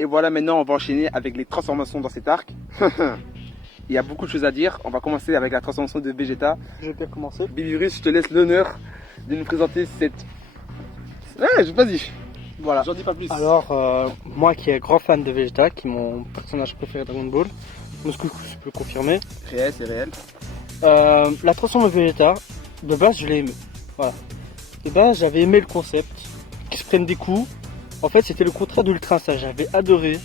Et voilà, maintenant on va enchaîner avec les transformations dans cet arc. Il y a beaucoup de choses à dire. On va commencer avec la transformation de Vegeta. Je vais bien commencer. Bivirus, je te laisse l'honneur de nous présenter cette... Vas-y. Voilà. J'en dis pas plus. Alors, moi qui est grand fan de Vegeta, qui est mon personnage préféré de Dragon Ball, donc je peux confirmer. Réel, c'est réel. La transformation de Vegeta, de base, je l'ai aimé. Voilà. De base, j'avais aimé le concept, qu'ils se prennent des coups. En fait, c'était le contraire de l'Ultra Instinct. J'avais adoré.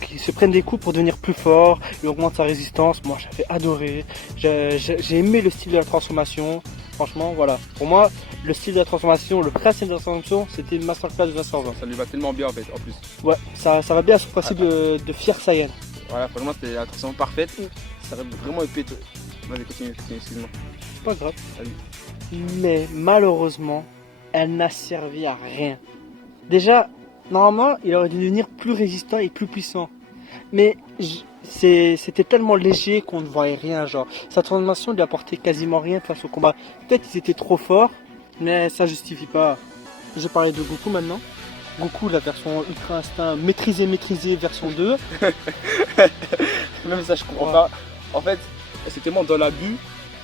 Qui se prennent des coups pour devenir plus fort, il augmente sa résistance. Moi j'avais adoré, j'ai aimé le style de la transformation. Franchement, voilà. Pour moi, le style de la transformation, le principe de la transformation, c'était une masterclass de Vincent. Ça lui va tellement bien en fait, en plus. Ouais, ça va bien sur le principe de Fier Saiyan. Voilà, franchement, c'était la transformation parfaite. Ça aurait vraiment épais. Vas-y, continue, excuse-moi. C'est pas grave. Vas-y. Mais malheureusement, elle n'a servi à rien. Déjà, normalement, il aurait dû devenir plus résistant et plus puissant. Mais c'était tellement léger qu'on ne voyait rien. Genre, sa transformation lui apportait quasiment rien face au combat. Peut-être qu'ils étaient trop forts, mais ça justifie pas. Je vais parler de Goku maintenant. Goku, la version Ultra Instinct maîtrisée version 2. Même ça, je comprends pas. En fait, c'est tellement dans l'abus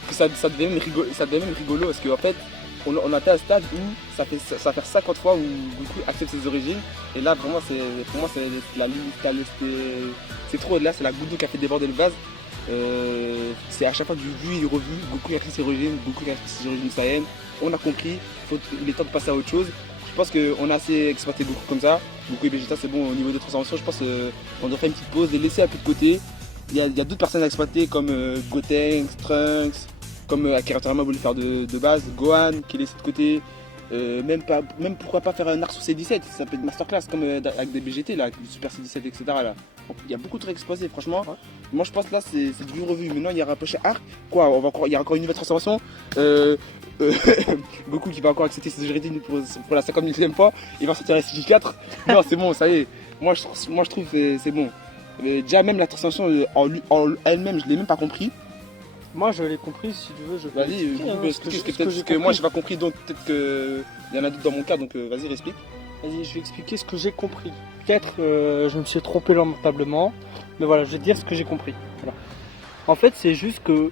que ça devient même rigolo parce qu'en fait, on a atteint un stade où ça fait 50 fois où Goku accepte ses origines. Et là, vraiment, pour moi, c'est la limite. C'est trop. Là, c'est la goutte d'eau qui a fait déborder le vase. C'est à chaque fois du vu et revu. Goku a accepté ses origines. Goku a accepté ses origines Saiyan. On a compris. Il est temps de passer à autre chose. Je pense qu'on a assez exploité Goku comme ça. Goku et Vegeta, c'est bon au niveau de transformation. Je pense qu'on devrait faire une petite pause, les laisser un peu de côté. Il y a d'autres personnes à exploiter comme Gotenks, Trunks, comme Akira Toriyama voulait faire de base, Gohan qui est laissé de côté, même pourquoi pas faire un arc sur C17, ça peut être masterclass comme avec des BGT là, avec le Super C17 etc. Là. Il y a beaucoup de trucs exposés franchement. Ouais. Moi je pense là c'est du vu revu. Maintenant il y aura un prochain arc, quoi, il y a encore une nouvelle transformation. Goku qui va encore accepter ses origines pour la 50 000e fois, il va sortir la CG4. Non c'est bon, ça y est. Moi je trouve que c'est bon. Déjà même la transformation en elle-même je l'ai même pas compris. Moi je l'ai compris, si tu veux, je peux Vas-y, explique ce que moi j'ai pas compris, donc peut-être qu'il y en a d'autres dans mon cas, donc vas-y, explique. Vas-y, je vais expliquer ce que j'ai compris. Peut-être je me suis trompé lamentablement, mais voilà, je vais dire ce que j'ai compris. Voilà. En fait, c'est juste que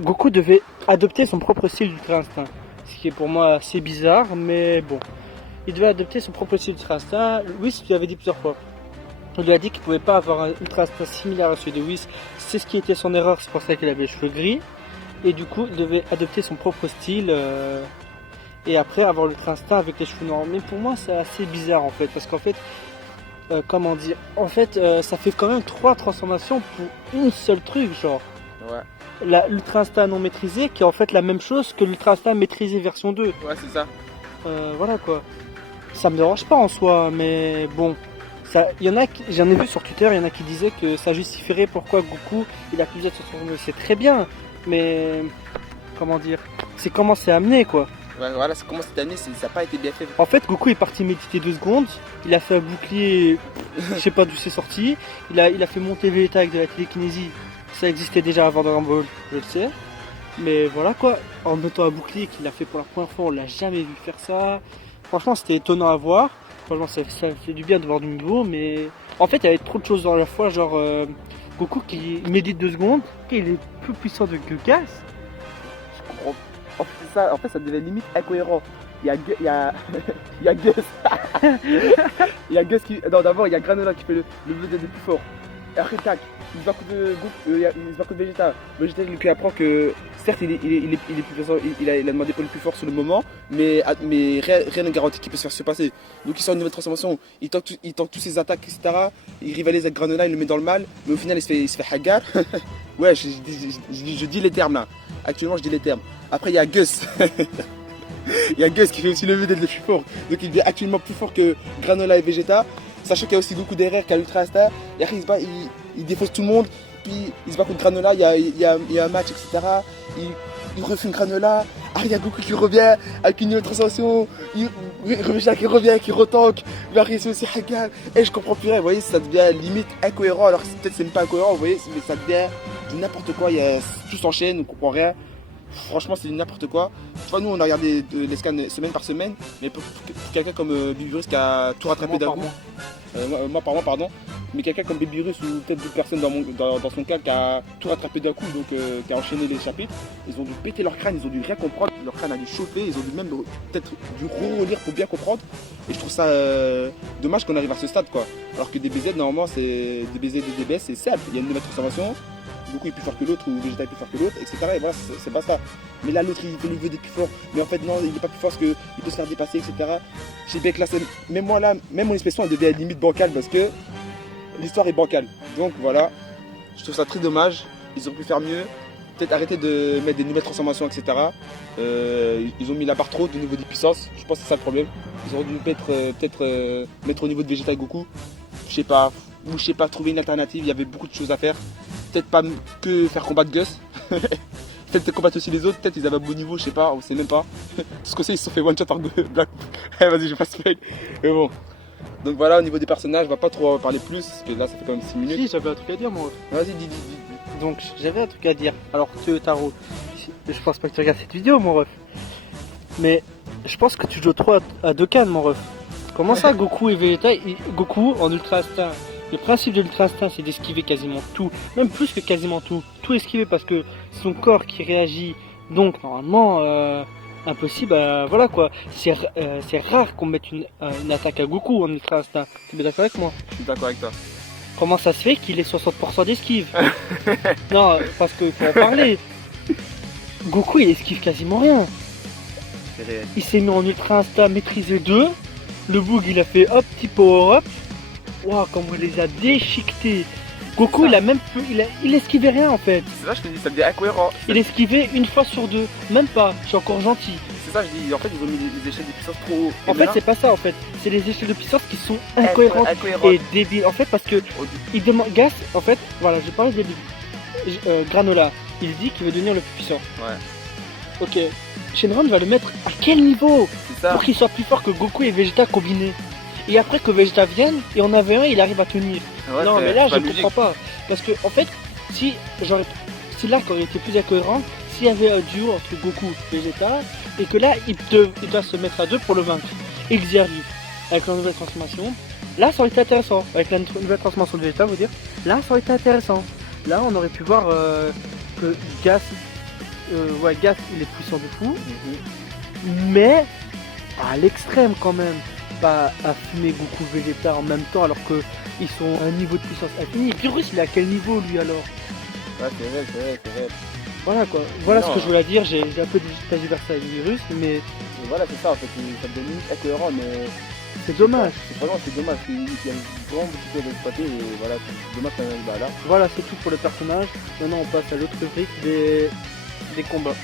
Goku devait adopter son propre style d'Ultra Instinct, ce qui est pour moi assez bizarre, mais bon. Il devait adopter son propre style d'Ultra Instinct. Whis lui avait dit plusieurs fois. Il lui a dit qu'il ne pouvait pas avoir un Ultra Instinct similaire à celui de Whis. C'est ce qui était son erreur, c'est pour ça qu'il avait les cheveux gris. Et du coup, il devait adopter son propre style et après avoir l'Ultra Instinct avec les cheveux noirs. Mais pour moi, c'est assez bizarre en fait, parce qu'en fait, comment dire, en fait, ça fait quand même 3 transformations pour une seule truc, genre. Ouais. L'Ultra Instinct non maîtrisé, qui est en fait la même chose que l'Ultra Instinct maîtrisé version 2. Ouais, c'est ça. Voilà quoi. Ça me dérange pas en soi, mais bon. J'en ai vu sur Twitter, il y en a qui disaient que ça justifierait pourquoi Goku il a plus de se transformer. C'est très bien, mais comment dire, c'est comment c'est amené quoi. Ouais, voilà, c'est comment cette année, ça n'a pas été bien fait. En fait, Goku est parti méditer 2 secondes, il a fait un bouclier, je sais pas d'où c'est sorti, il a fait monter Vegeta avec de la télékinésie, ça existait déjà avant Dragon Ball, je le sais. Mais voilà quoi, en mettant un bouclier qu'il a fait pour la première fois, on l'a jamais vu faire ça. Franchement, c'était étonnant à voir. Franchement, ça fait du bien de voir du nouveau, mais en fait, il y avait trop de choses dans la fois, genre Goku qui médite 2 secondes, et il est plus puissant que Gas. Je comprends. En fait, ça devient limite incohérent. Il y a Gus. Il y a Gus qui. Non, d'abord, il y a Granola qui fait le VD le plus fort. Et après, tac, il se bat contre Vegeta. Vegeta lui apprend que, certes, il est plus puissant, il a demandé pour le plus fort sur le moment, mais rien ne garantit qu'il peut se faire surpasser. Donc, il sort une nouvelle transformation, il tente toutes ses attaques, etc. Il rivalise avec Granola, il le met dans le mal, mais au final, il se fait hagar. Ouais, je dis les termes là. Actuellement, je dis les termes. Après, il y a Gus. Il y a Gus qui fait aussi le VD le plus fort. Donc, il devient actuellement plus fort que Granola et Vegeta. Sachant qu'il y a aussi beaucoup d'erreurs, qu'il y a l'Ultra Instinct, et après il défonce tout le monde, puis il se bat contre Granola, il y a un match, etc. Il refait une Granola, il y a Goku qui revient avec une nouvelle transformation, Vegeta qui revient, qui retanque, il va réussir aussi Hagar, et je comprends plus rien, vous voyez, ça devient limite incohérent, alors peut-être c'est même pas incohérent, vous voyez, mais ça devient du n'importe quoi, tout s'enchaîne, on comprend rien. Franchement, c'est n'importe quoi. Tu vois, nous on a regardé les scans semaine par semaine, mais pour quelqu'un comme Bivirus qui a tout rattrapé d'un coup. moi, pardon, mais quelqu'un comme Baby Russe ou peut-être d'autres personnes dans son cas qui a tout rattrapé d'un coup, donc qui a enchaîné les chapitres, ils ont dû péter leur crâne, ils ont dû rien comprendre, leur crâne a dû chauffer, ils ont dû même peut-être dû relire pour bien comprendre. Et je trouve ça dommage qu'on arrive à ce stade, quoi. Alors que DBZ, normalement, c'est DBZ et DBS, c'est simple, il y a une nouvelle transformation. Goku est plus fort que l'autre ou Vegeta est plus fort que l'autre, etc. Et voilà, c'est pas ça. Mais là, l'autre, il veut des plus forts. Mais en fait, non, il n'est pas plus fort parce qu'il peut se faire dépasser, etc. Je sais bien que là, même moi, là, même mon expression, elle devient à la limite bancale parce que l'histoire est bancale. Donc voilà, je trouve ça très dommage. Ils ont pu faire mieux. Peut-être arrêter de mettre des nouvelles transformations, etc. Ils ont mis la barre trop au niveau des puissances. Je pense que c'est ça le problème. Ils auraient dû peut-être mettre au niveau de Vegeta et Goku. Je sais pas. Ou je sais pas, trouver une alternative. Il y avait beaucoup de choses à faire. Peut-être pas que faire combattre Gus. Peut-être combattre aussi les autres. Peut-être ils avaient un bon niveau, je sais pas, on sait même pas. Tout ce qu'on sait, ils se sont fait one shot par Black. Vas-y, je passe spoil. Mais bon. Donc voilà, au niveau des personnages, je vais pas trop en parler plus. Parce que là, ça fait quand même 6 minutes. Si, j'avais un truc à dire, moi. Vas-y, dis. Donc, j'avais un truc à dire. Alors, Taro, je pense pas que tu regardes cette vidéo, mon ref. Mais je pense que tu joues trop à deux cannes, mon ref. Comment ça, Goku et Vegeta, Goku en Ultra Instinct. Le principe de l'Ultra Instinct, c'est d'esquiver quasiment tout, même plus que quasiment tout. Tout esquiver parce que son corps qui réagit, donc normalement, impossible, voilà quoi. C'est rare qu'on mette une attaque à Goku en Ultra Instinct. Tu es d'accord avec moi? Je suis d'accord avec toi. Comment ça se fait qu'il ait 60% d'esquive? Non, parce qu'il faut en parler. Goku, il esquive quasiment rien. C'est réel. Il s'est mis en Ultra Instinct maîtrisé 2. Le Boog, il a fait hop, petit power up. Waouh, comment il les a déchiquetés. Goku, il esquivait rien en fait. C'est ça, je te dis, ça devient incohérent. Il esquivait une fois sur deux. Même pas, je suis encore gentil. C'est ça, je dis, en fait, ils ont mis les échelles de puissance trop haut. En fait, c'est pas ça en fait. C'est les échelles de puissance qui sont incohérentes et débiles. En fait, parce que il demande. Gas, en fait, voilà, je parlais dès le début. Granola, il dit qu'il veut devenir le plus puissant. Ouais. Ok. Shenron va le mettre à quel niveau C'est ça. pour qu'il soit plus fort que Goku et Vegeta combinés? Et après que Vegeta vienne et en avait un, il arrive à tenir. Ouais, non, mais là, je logique. comprends pas. Parce que, en fait, si l'arc aurait été plus incohérent, s'il y avait un duo entre Goku et Vegeta, et que là, il doit se mettre à deux pour le vaincre, et qu'ils y arrivent avec la nouvelle transformation, là, ça aurait été intéressant. Avec la nouvelle transformation de Vegeta, vous dire, là, ça aurait été intéressant. Là, on aurait pu voir que Gas, Gas, il est puissant de fou, mais à l'extrême quand même. Pas à fumer Goku Vegeta en même temps alors que ils sont à un niveau de puissance infini. Et puis Russe, il est à quel niveau lui alors? Ouais, c'est vrai. Voilà quoi, voilà Non, ce que je voulais dire, j'ai un peu tergiversé avec les Russes, mais Mais voilà, c'est ça, en fait, ça devient limite incohérent, mais c'est dommage. c'est dommage. Il y a vraiment beaucoup de choses à exploiter et voilà, c'est dommage qu'on arrive là. Voilà, c'est tout pour les personnages. Maintenant on passe à l'autre rubrique des combats.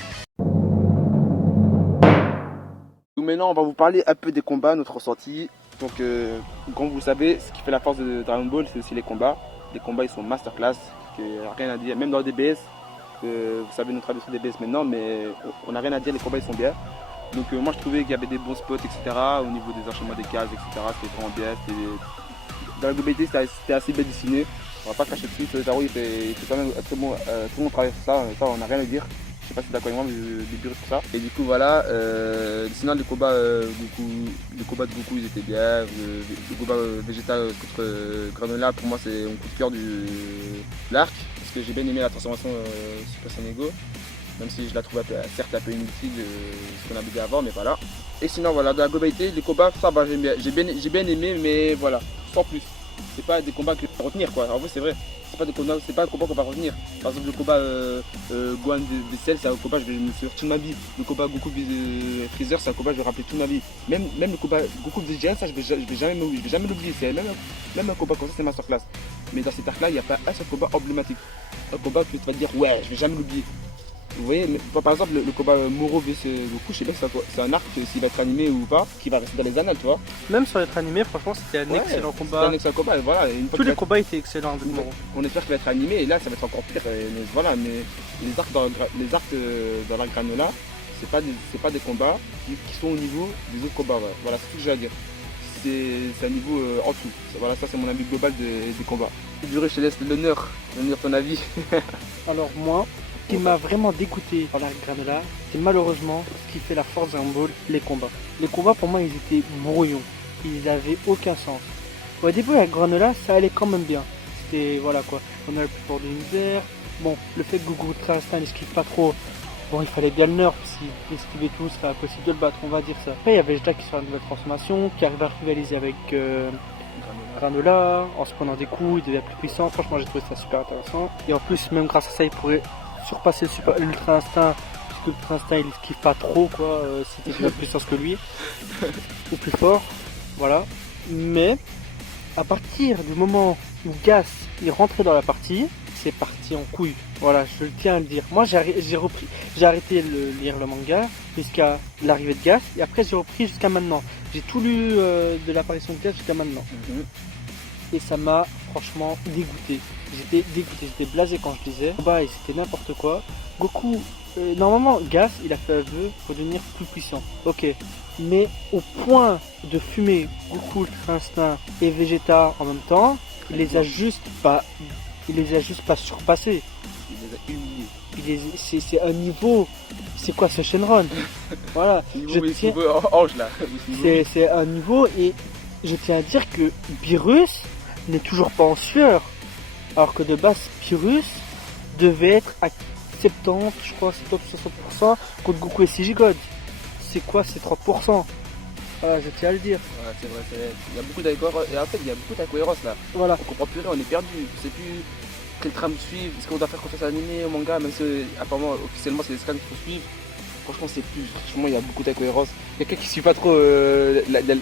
Donc maintenant, on va vous parler un peu des combats, notre ressenti. Donc, comme vous le savez, ce qui fait la force de Dragon Ball, c'est aussi les combats. Les combats, ils sont masterclass, rien à dire. Même dans DBS, vous savez notre avis sur DBS maintenant, mais on n'a rien à dire, les combats, ils sont bien. Donc, moi, je trouvais qu'il y avait des bons spots, etc. Au niveau des enchaînements des cases, etc. C'était vraiment bien. Dans la globalité, c'était assez bien dessiné. On va pas cacher dessus. Taro, il fait quand même un très bon travail sur ça. Ça, on n'a rien à dire. Je sais pas si t'es d'accord avec moi, mais je bureau sur ça. Et du coup, voilà. Sinon, les combats de Goku, ils étaient bien. Le combat Vegeta contre Granola, pour moi, c'est mon coup de cœur de l'arc. Parce que j'ai bien aimé la transformation Super Saiyan Go. Même si je la trouve certes un peu inutile, ce qu'on avait dit avant, mais voilà. Et sinon, voilà, dans la globalité, les combats, ça va, j'aime bien. J'ai bien aimé, mais voilà, sans plus. C'est pas des combats que je vais retenir, quoi. En vrai, c'est vrai. C'est pas un combat qu'on va retenir. Par exemple, le combat Gohan Cell, c'est un combat que je vais me souvenir toute ma vie. Le combat Goku Freezer, c'est un combat que je vais rappeler toute ma vie. Même le combat Goku Vegeta, ça je vais jamais l'oublier. C'est même un combat comme ça, c'est masterclass. Mais dans cet arc-là, il n'y a pas un seul combat emblématique. Un combat que tu vas te dire, ouais, je vais jamais l'oublier. Vous voyez, par exemple, le combat Moro vs Goku, je sais pas si c'est un arc, s'il va être animé ou pas, qui va rester dans les annales, tu vois. Même sans être animé, franchement, c'était un excellent combat. C'était un excellent combat, et voilà. Tous les combats étaient excellents avec Moro. On espère qu'il va être animé, et là, ça va être encore pire. Mais voilà, mais les arcs dans la Granola, c'est pas des combats qui sont au niveau des autres combats. Voilà, c'est tout ce que j'ai à dire. C'est un niveau en dessous. Voilà, ça c'est mon avis global des combats. Duré, je te laisse l'honneur de donner ton avis. Alors moi, ce qui m'a vraiment dégoûté par la Granola, c'est malheureusement ce qui fait la force d'un ball, les combats. Les combats pour moi ils étaient brouillons, ils n'avaient aucun sens. Au début, avec Granola, ça allait quand même bien. C'était, voilà quoi, on a le plus fort de l'univers. Bon, le fait que Goku Ultra Instinct n'esquive pas trop, bon, il fallait bien le nerf, s'il esquivait tout, c'était impossible de le battre, on va dire ça. Après, il y a Vegeta qui sort une nouvelle transformation, qui arrive à rivaliser avec Granola, en se prenant des coups, il devient plus puissant. Franchement, j'ai trouvé ça super intéressant. Et en plus, même grâce à ça, il pourrait surpasser l'Ultra Instinct, parce que l'Ultra Instinct, il esquive pas trop, quoi, si t'es plus puissance que lui, ou plus fort, voilà. Mais, à partir du moment où Gas est rentré dans la partie, c'est parti en couille. Voilà, je le tiens à le dire. Moi, j'ai arrêté de lire le manga jusqu'à l'arrivée de Gas, et après j'ai repris jusqu'à maintenant. J'ai tout lu de l'apparition de Gas jusqu'à maintenant. Et ça m'a franchement dégoûté. J'étais dégoûté, j'étais blasé quand je lisais. Bah, c'était n'importe quoi. Goku, normalement, Gas, il a fait un vœu pour devenir plus puissant. Ok. Mais au point de fumer Goku Ultra Instinct et Vegeta en même temps, il les a juste pas surpassés. Il les a humiliés. C'est un niveau. C'est quoi ce Shenron? Voilà. C'est niveau ange là. C'est un niveau, et je tiens à dire que Beerus n'est toujours pas en sueur. Alors que de base, Beerus devait être à 70, je crois, 70-60% contre Goku et Sigigod. C'est quoi ces 30%? Voilà, je tiens à le dire. Ouais, c'est vrai, il y a beaucoup d'incohérence. Et en fait, il y a beaucoup d'incohérence là. Voilà. On comprend plus rien, on est perdu. On sait plus quelle trame suivre. Est-ce qu'on doit faire confiance à l'animé, au manga, même si apparemment, officiellement, c'est les scans qu'il faut suivre. Franchement, c'est plus. Franchement, il y a beaucoup d'incohérence. Quelqu'un qui suit pas trop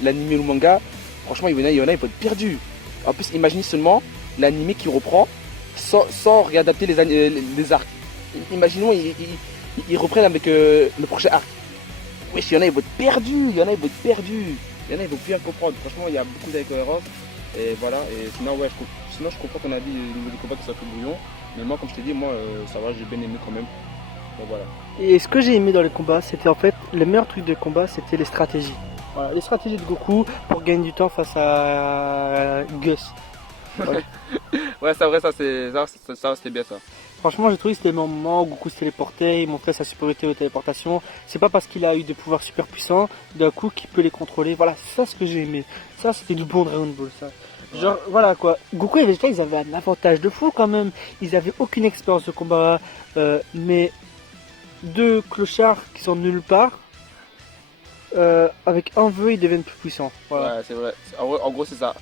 l'animé ou le manga, franchement, il y en a, ils vont être perdus. En plus, imaginez seulement l'animé qui reprend sans réadapter les arcs. Imaginons, ils reprennent avec le prochain arc. Wesh, il y en a, ils vont être perdus. Il y en a, ils vont plus rien comprendre. Franchement, il y a beaucoup d'incohérences. Et voilà. Et sinon, ouais, je comprends ton avis au niveau du combat que ça fait brouillon. Mais moi, comme je t'ai dit, moi, ça va, j'ai bien aimé quand même. Et voilà. Et ce que j'ai aimé dans les combats, c'était en fait, le meilleur truc de combat, c'était les stratégies. Voilà, les stratégies de Goku pour gagner du temps face à Gus. Voilà. Ouais, c'est vrai, ça c'était bien ça. Franchement, j'ai trouvé que c'était le moment où Goku se téléportait, il montrait sa supériorité aux téléportations. C'est pas parce qu'il a eu des pouvoirs super puissants, d'un coup, qu'il peut les contrôler. Voilà, c'est ça ce que j'ai aimé. Ça, c'était du bon Dragon Ball, ça. Genre, Ouais. voilà quoi. Goku et Vegeta, ils avaient un avantage de fou quand même. Ils avaient aucune expérience de combat, mais deux clochards qui sont de nulle part, avec un vœu, ils deviennent plus puissants. Voilà. Ouais, c'est vrai. En gros, c'est ça.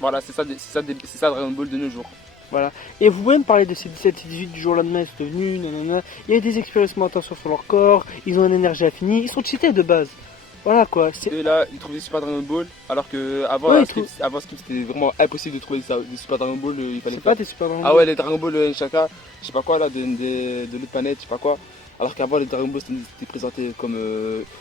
Voilà, c'est ça Dragon Ball de nos jours. Voilà. Et vous pouvez me parler de ces 17 et 18 du jour au lendemain, c'est devenu, nanana. Il y a des expérimentations sur leur corps, ils ont une énergie infinie, ils sont cheatés de base. Voilà quoi. Et là, ils trouvent des Super Dragon Ball, alors que avant, Ouais, avant Skip, c'était vraiment impossible de trouver des Super Dragon Ball. Il fallait C'est faire. pas des super Dragon Ah Ball. ouais, les Dragon Ball Shaka, je sais pas quoi là, de l'autre planète, je sais pas quoi. Alors qu'avant, les Dragon Ball c'était présenté comme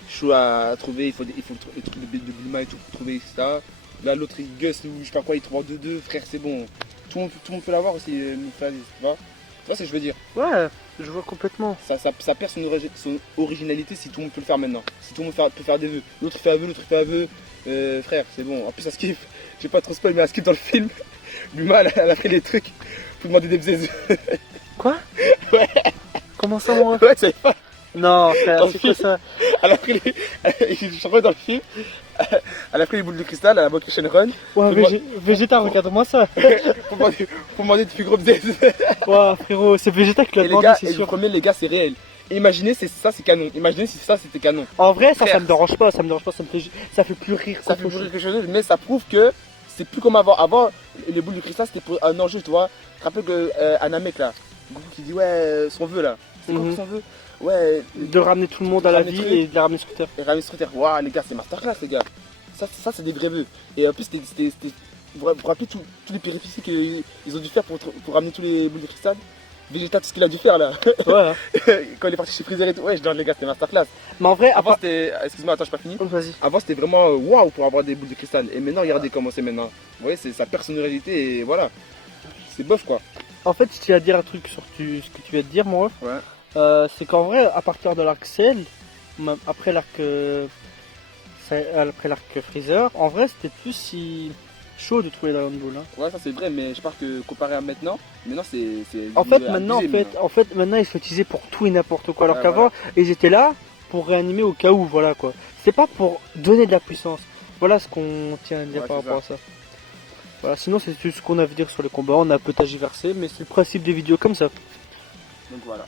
chaud à trouver, il faut les trucs de Bulma et tout pour trouver, etc. Là, l'autre, il Gus ou je sais pas quoi, il trouve en 2-2, frère, c'est bon. Tout le monde peut l'avoir aussi, Mufasa, tu vois. Tu vois ce que je veux dire? Ouais, je vois complètement. Ça perd son originalité si tout le monde peut le faire maintenant. Si tout le monde peut faire des vœux. L'autre fait un vœu, l'autre fait un vœu. Frère, c'est bon. En plus, à Skip, j'ai pas trop spoil, mais à Skip dans le film, Bulma, elle a fait les trucs pour demander des bzz. Quoi? Ouais. Comment ça, moi? Ouais, tu savais pas. Non, frère, Dans c'est le quoi ça? Elle a pris je suis dans le film. Elle a pris les boules de cristal, elle a bloqué Shenron Ouais, Vegeta, regarde-moi ça. pour demander de plus gros bzz. Ouais, frérot, c'est Vegeta qui l'a Et les demandé, gars, c'est et le sûr. premier, les gars, c'est réel. Imaginez si ça c'est canon. Imaginez si ça c'était canon. En vrai, ça Frère. me dérange pas, ça me fait plus rire. Ça fait bouger quelque chose, mais ça prouve que c'est plus comme avant. Avant, les boules de cristal c'était pour un enjeu, tu vois. Tu te rappelles que Anamek là, Goku qui dit ouais, son vœu là. C'est quoi Mhm. son vœu? Ouais, De ramener tout le monde à la Ramener vie truc. et de la ramener sur Terre. et Ramis Rutter. Waouh, les gars, c'est masterclass, les gars. Ça c'est des vrais vœux. Et en plus, vous vous rappelez tous les péripéties qu'ils ont dû faire pour ramener tous les boules de cristal? Vegeta, tout ce qu'il a dû faire là. Ouais. Quand il est parti chez Freezer et tout. Ouais, je dis, les gars, c'était masterclass. Mais en vrai, Avant, c'était. Excuse-moi, attends, j'ai pas fini. Vas-y. Avant, c'était vraiment waouh pour avoir des boules de cristal. Et maintenant, regardez comment c'est maintenant. Vous voyez, c'est sa personnalité et voilà. C'est bof quoi. En fait, je tiens à dire un truc sur ce que tu viens de dire, moi. Ouais. C'est qu'en vrai, à partir de l'arc Cell, même après l'arc Freezer, en vrai, c'était plus si chaud de trouver Dragon Ball. Hein. Ouais, ça c'est vrai, mais je pense que comparé à maintenant c'est. En fait, abusé, maintenant, maintenant. maintenant, ils sont utilisés pour tout et n'importe quoi. Alors Ouais, qu'avant, ils étaient là pour réanimer au cas où, voilà quoi. C'est pas pour donner de la puissance. Voilà ce qu'on tient à dire Ouais, par c'est rapport à ça. Voilà, sinon c'est tout ce qu'on a à dire sur les combats, on a un peu tergiversé, mais c'est le principe des vidéos comme ça. Donc voilà.